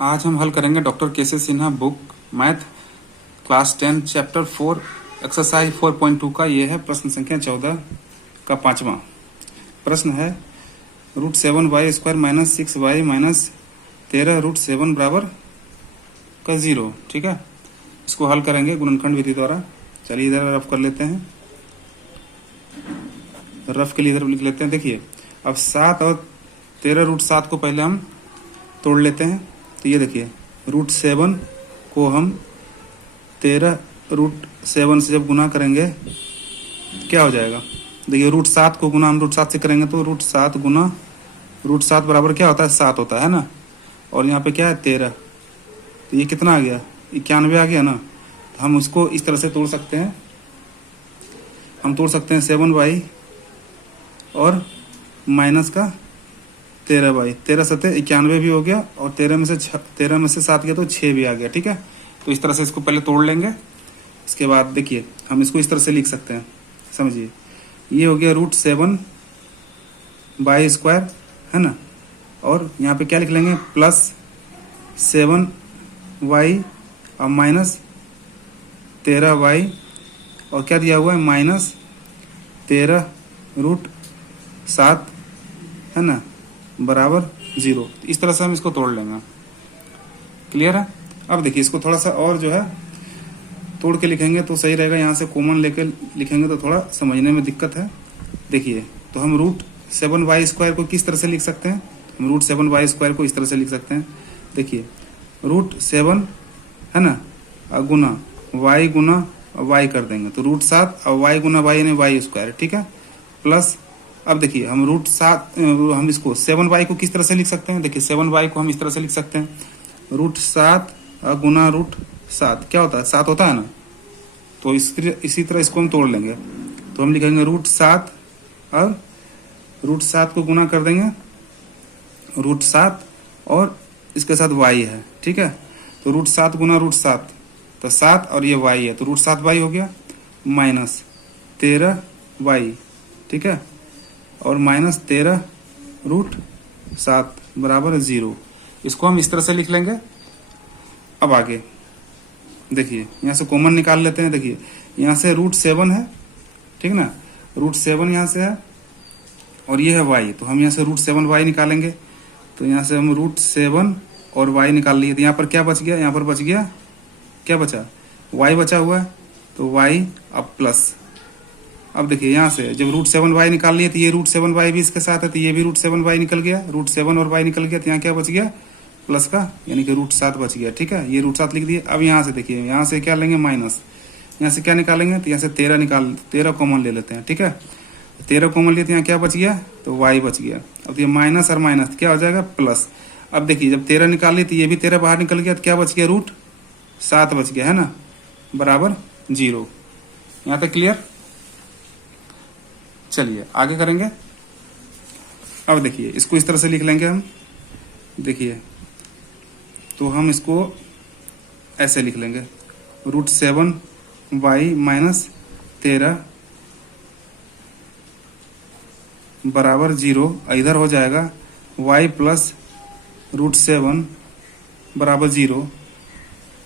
आज हम हल करेंगे doctor KC. Sinha book math class 10 chapter 4 exercise 4.2 का ये है प्रश्न संख्या 14 का 5वां प्रश्न है √7y² माइनस 6y माइनस 13 √7 बराबर का 0। ठीक है, इसको हल करेंगे गुणनखंड विधि द्वारा। चलिए इधर रफ कर लेते हैं, रफ के लिए इधर लिख लेते हैं। देखिए अब 7 और 13 √7 को पहले हम तोड़ लेते हैं। तो ये देखिए √7 को हम 13 √7 से जब गुना करेंगे क्या हो जाएगा। देखिए √7 को गुना हम √7 से करेंगे तो √7 गुना √7 बराबर क्या होता है 7 होता है ना। और यहाँ पे क्या है 13, तो ये कितना आ गया 91 आ गया ना। तो हम उसको इस तरह से तोड़ सकते हैं, हम तोड़ सकते हैं 7y और माइनस का 13y। 13 सतह 91 भी हो गया और 13 में से 7 गया तो 6 भी आ गया। ठीक है, तो इस तरह से इसको पहले तोड़ लेंगे। इसके बाद देखिए हम इसको इस तरह से लिख सकते हैं, समझिए ये हो गया √7y² है ना। और यहाँ पे क्या लिख लेंगे प्लस 7y और माइनस 13y और क्या दिया हुआ है माइनस 13 √7 है ना बराबर 0। इस तरह से हम इसको तोड़ लेंगे। क्लियर है। अब देखिए इसको थोड़ा सा और जो है तोड़ के लिखेंगे तो सही रहेगा। यहाँ से कॉमन लेके लिखेंगे तो थोड़ा समझने में दिक्कत है। देखिए तो हम √7y² को किस तरह से लिख सकते हैं, हम √7y² को इस तरह से लिख सकते हैं। देखिए √7 है ना गुना y कर देंगे तो √7 और y गुना y यानी y²। ठीक है, प्लस अब देखिए हम √7 हम इसको 7y को किस तरह से लिख सकते हैं। देखिए 7y को हम इस तरह से लिख सकते हैं √7 गुना √7 क्या होता है 7 होता है ना। तो इसी तरह इसको हम तोड़ लेंगे तो हम लिखेंगे √7 और √7 को गुना कर देंगे √7 और इसके साथ y है। ठीक है, तो √7 गुना √7 तो 7 और ये y है तो √7y हो गया माइनस 13y। ठीक है, और माइनस 13 √7 बराबर 0। इसको हम इस तरह से लिख लेंगे। अब आगे देखिए यहाँ से कॉमन निकाल लेते हैं। देखिए यहाँ से √7 है, ठीक ना, √7 यहाँ से है और ये है y, तो हम यहाँ से √7y निकालेंगे। तो यहाँ से हम √7 और y निकाल लिए तो यहाँ पर क्या बच गया, यहाँ पर बच गया क्या बचा y बचा हुआ है तो y अब प्लस। अब देखिए यहाँ से जब √7y निकाल लिए तो ये √7y भी इसके साथ है तो ये भी √7y निकल गया, √7 और y निकल गया तो यहाँ क्या बच गया प्लस का यानी कि √7 बच गया। ठीक है, ये √7 लिख दिए। अब यहाँ से देखिए यहाँ से क्या लेंगे माइनस, यहाँ से क्या निकालेंगे तो यहाँ से 13 कॉमन ले लेते हैं। ठीक है, 13 कॉमन लिए तो यहाँ क्या बच गया तो y बच गया। अब ये माइनस और माइनस क्या हो जाएगा प्लस। अब देखिए जब 13 निकाल लिए तो ये भी 13 बाहर निकल गया तो क्या बच गया √7 बच गया है ना बराबर 0। यहाँ तक क्लियर। चलिए आगे करेंगे। अब देखिए इसको इस तरह से लिख लेंगे हम। देखिए तो हम इसको ऐसे लिख लेंगे √7y माइनस 13 बराबर 0। इधर हो जाएगा y प्लस √7 बराबर 0।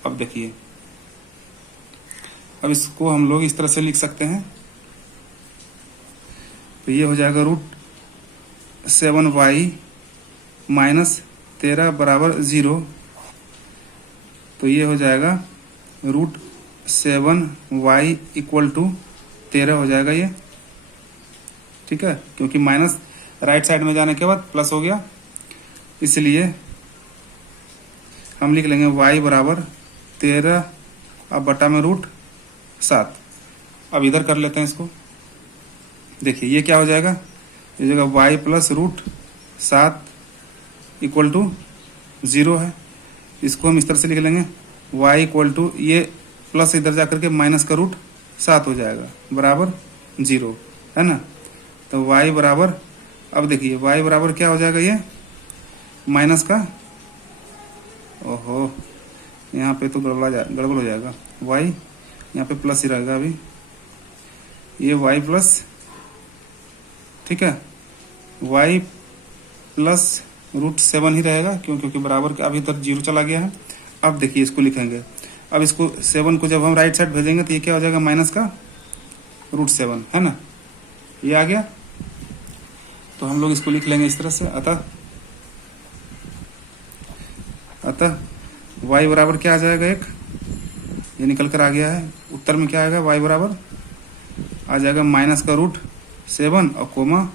अब देखिए अब इसको हम लोग इस तरह से लिख सकते हैं तो ये हो जाएगा √7y माइनस 13 बराबर 0। तो ये हो जाएगा √7y इक्वल टू 13 हो जाएगा ये। ठीक है, क्योंकि माइनस राइट साइड में जाने के बाद प्लस हो गया इसलिए हम लिख लेंगे y बराबर 13 अब बटा में √7। अब इधर कर लेते हैं इसको। देखिए ये क्या हो जाएगा, ये जगह y प्लस √7 इक्वल टू 0 है। इसको हम इस तरह से लिख लेंगे y इक्वल टू ये प्लस इधर जाकर के माइनस का √7 हो जाएगा बराबर 0 है ना। तो y बराबर अब देखिए y बराबर क्या हो जाएगा ये माइनस का, ओहो यहाँ पे तो गड़बड़ हो जाएगा। y यहाँ पे प्लस ही रहेगा अभी, ये y प्लस, ठीक है y प्लस √7 ही रहेगा, क्यों? क्योंकि बराबर का अभी तक 0 चला गया है। अब देखिए इसको लिखेंगे, अब इसको 7 को जब हम राइट साइड भेजेंगे तो ये क्या हो जाएगा, माइनस का √7, है ना, ये आ गया। तो हम लोग इसको लिख लेंगे इस तरह से, अतः y बराबर क्या आ जाएगा, एक ये निकल कर आ गया है। उत्तर में क्या आएगा, y बराबर आ जाएगा माइनस का √7 और कोमा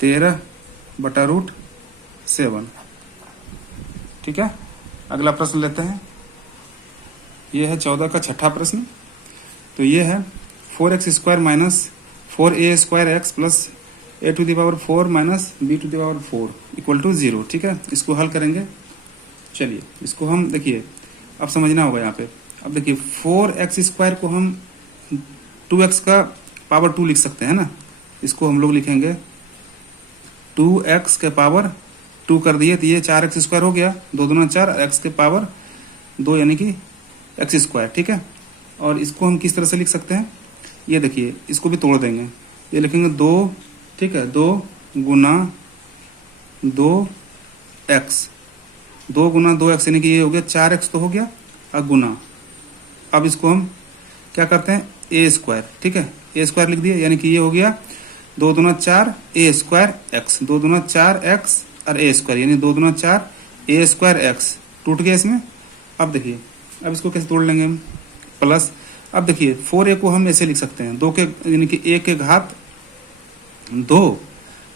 13/√7। ठीक है, अगला प्रश्न लेते हैं। ये है 14 का छठा प्रश्न। तो ये है 4x² minus 4a² plus a⁴ minus b⁴ equal to 0। ठीक है, इसको हल करेंगे। चलिए इसको हम देखिए, अब समझना होगा यहाँ पे। अब देखिए 4x² को हम 2x का पावर 2 लिख सकते हैं ना। इसको हम लोग लिखेंगे 2x के पावर 2 कर दिए तो ये 4x² हो गया, 2 दूना 4, x के पावर 2 यानी कि x²। ठीक है, और इसको हम किस तरह से लिख सकते हैं, ये देखिए इसको भी तोड़ देंगे। ये लिखेंगे 2, ठीक है, 2 गुना 2x, 2 गुना 2x यानी कि ये हो गया 4x तो हो गया, और गुना, अब इसको हम क्या करते हैं, a²। ठीक है, a² लिख दिया, यानी कि ये हो गया 2 दूना 4 a²x, 2 दूना 4x और a², यानी 2 दूना 4 a²x टूट गया इसमें। अब देखिए, अब इसको कैसे तोड़ लेंगे हम, प्लस, अब देखिए 4a को हम ऐसे लिख सकते हैं, 2 के यानी कि a के घात 2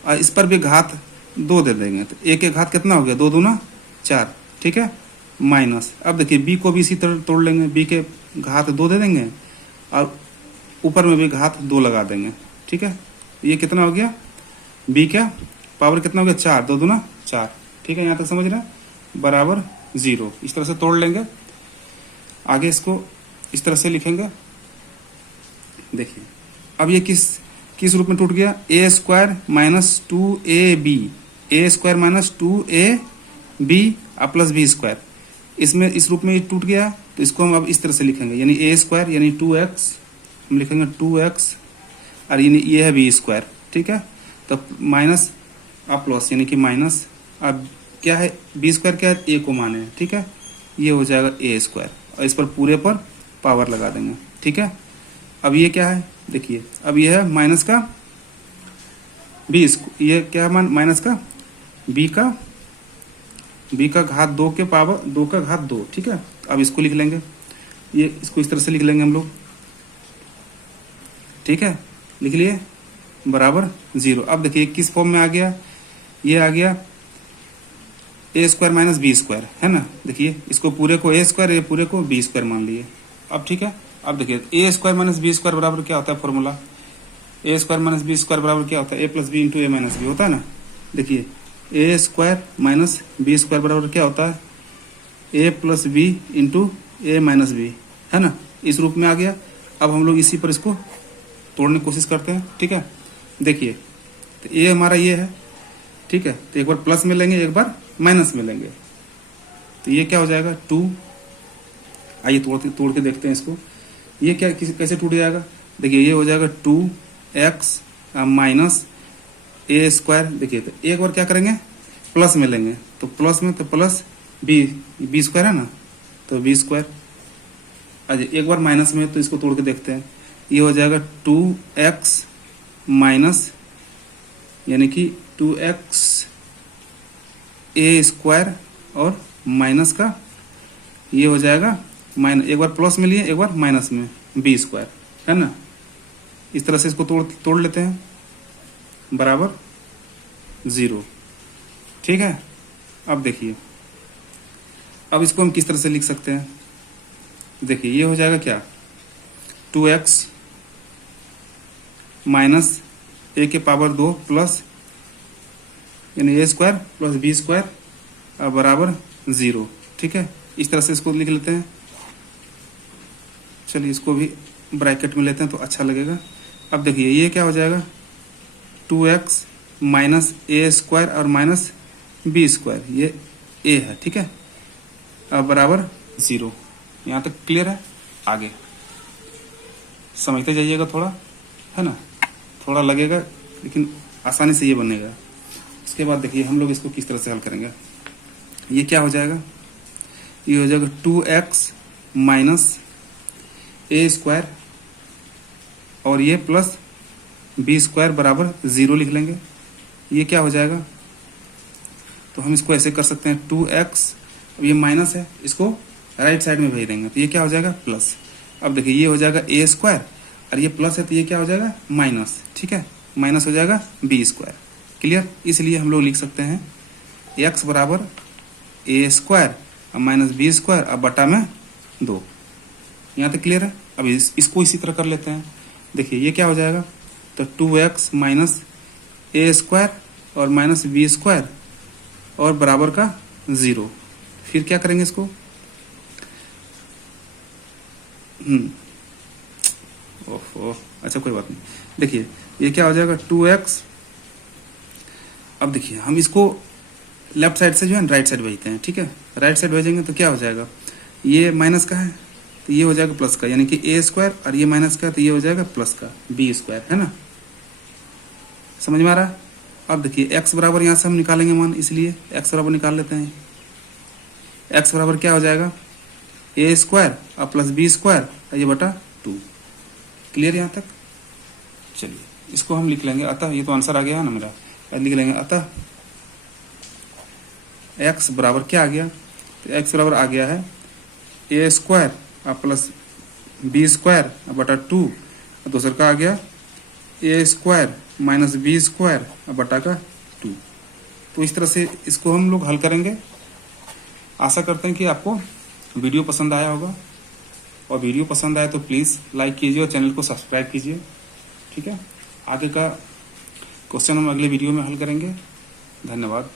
और इस पर भी घात 2 दे देंगे, तो a के घात कितना हो गया, 2 दूना 4। ठीक है, माइनस, अब देखिए b को भी इसी तरह तोड़ लेंगे, b के घात 2 दे देंगे और ऊपर में भी घात 2 लगा देंगे। ठीक है, ये कितना हो गया, b का पावर कितना हो गया, 4, 2 दूना 4। ठीक है, यहाँ तक समझ रहे हैं, बराबर 0। इस तरह से तोड़ लेंगे। आगे इसको इस तरह से लिखेंगे। देखिए अब ये किस रूप में टूट गया, a² minus 2ab, a² minus 2ab plus b², इसमें इस रूप में ये टूट गया। तो इसको हम अब इस तरह से लिखेंगे, यानी a² यानी 2x, हम लिखेंगे 2x, और यानी ये है b²। ठीक है, तो माइनस प्लस यानी कि माइनस, अब क्या है b² क्या है, a को माने। ठीक है, ये हो जाएगा a², और इस पर पूरे पर पावर लगा देंगे। ठीक है, अब ये क्या है, देखिए अब ये है माइनस का b, ये क्या है, माइनस का b का घात 2 के पावर 2 का घात 2। ठीक है, अब इसको लिख लेंगे, ये इसको इस तरह से लिख लेंगे हम लोग। ठीक है, लिख लिए, बराबर 0। अब देखिए किस फॉर्म में आ गया, ये आ गया a² माइनस b², है ना। देखिए इसको पूरे को a², ये पूरे को b² मान लिए। अब ठीक है, अब देखिए a² माइनस b² बराबर क्या होता है, फॉर्मूला a² माइनस b² बराबर क्या होता है, a plus B into a minus B होता है ना। देखिए a² माइनस b² बराबर क्या होता है, a plus B into a minus B, है ना। इस रूप में आ गया। अब हम लोग इसी पर इसको तोड़ने की कोशिश करते हैं। ठीक है, देखिए तो a हमारा ये है। ठीक है, तो एक बार प्लस में लेंगे, एक बार माइनस में लेंगे, तो ये क्या हो जाएगा 2। आइए तोड़ के देखते हैं इसको, ये क्या कैसे टूट जाएगा। देखिए ये हो जाएगा 2x माइनस a²। देखिए तो एक बार क्या करेंगे, प्लस में लेंगे, तो प्लस में तो प्लस b² है ना, तो b²। अच्छा एक बार माइनस में, तो इसको तोड़ के देखते हैं। ये हो जाएगा 2x माइनस यानी कि 2x a² और माइनस का ये हो जाएगा माइनस, एक बार प्लस में लिए, एक बार माइनस में b², है ना। इस तरह से इसको तोड़ लेते हैं, बराबर 0। ठीक है, अब देखिए अब इसको हम किस तरह से लिख सकते हैं। देखिए ये हो जाएगा क्या, 2x माइनस a के पावर 2 प्लस यानी a² प्लस b² बराबर 0। ठीक है, इस तरह से इसको लिख लेते हैं। चलिए इसको भी ब्रैकेट में लेते हैं तो अच्छा लगेगा। अब देखिए ये क्या हो जाएगा, 2x माइनस a² और माइनस b², ये a है। ठीक है, अब बराबर 0। यहाँ तक क्लियर है। आगे समझते जाइएगा थोड़ा, है ना, थोड़ा लगेगा लेकिन आसानी से ये बनेगा। उसके बाद देखिए हम लोग इसको किस तरह से हल करेंगे। ये क्या हो जाएगा, ये हो जाएगा 2x माइनस ए स्क्वायर और ये प्लस बी स्क्वायर बराबर 0 लिख लेंगे। ये क्या हो जाएगा, तो हम इसको ऐसे कर सकते हैं 2x, अब ये माइनस है, इसको राइट साइड में भेज देंगे तो ये क्या हो जाएगा प्लस। अब देखिए ये हो जाएगा ए स्क्वायर और ये प्लस है तो ये क्या हो जाएगा माइनस, ठीक है, माइनस हो जाएगा बी स्क्वायर। क्लियर, इसलिए हम लोग लिख सकते हैं x बराबर ए स्क्वायर और माइनस बी स्क्वायर अब बटा में 2। यहाँ तक क्लियर है। अब इसको इसी तरह कर लेते हैं। देखिए ये क्या हो जाएगा, तो 2x माइनस ए स्क्वायर और माइनस बी स्क्वायर और बराबर का 0। फिर क्या करेंगे इसको, ओहो अच्छा कोई बात नहीं। देखिए ये क्या हो जाएगा 2x, अब देखिए हम इसको लेफ्ट साइड से जो है राइट साइड भेजते हैं, ठीक है, राइट साइड भेजेंगे तो क्या हो जाएगा, ये माइनस का है तो ये हो जाएगा प्लस का, यानी कि ए स्क्वायर और ये माइनस का तो ये हो जाएगा प्लस का बी स्क्वायर, है ना, समझ में आ रहा है। अब देखिए x बराबर यहाँ से हम निकालेंगे मान, इसलिए x बराबर निकाल लेते हैं। x बराबर क्या हो जाएगा ए स्क्वायर और प्लस बी स्क्वायर और ये बटा 2। क्लियर यहाँ तक। चलिए इसको हम लिख लेंगे, अतः ये तो आंसर आ गया है ना मेरा, लिख लेंगे अतः x बराबर क्या आ गया, तो x बराबर आ गया है ए स्क्वायर और प्लस बी स्क्वायर बटा 2 और दूसरा का आ गया ए स्क्वायर माइनस बी स्क्वायर और बटा का 2। तो इस तरह से इसको हम लोग हल करेंगे। आशा करते हैं कि आपको वीडियो पसंद आया होगा, और वीडियो पसंद आया तो प्लीज़ लाइक कीजिए और चैनल को सब्सक्राइब कीजिए, ठीक है। आगे का क्वेश्चन हम अगले वीडियो में हल करेंगे। धन्यवाद।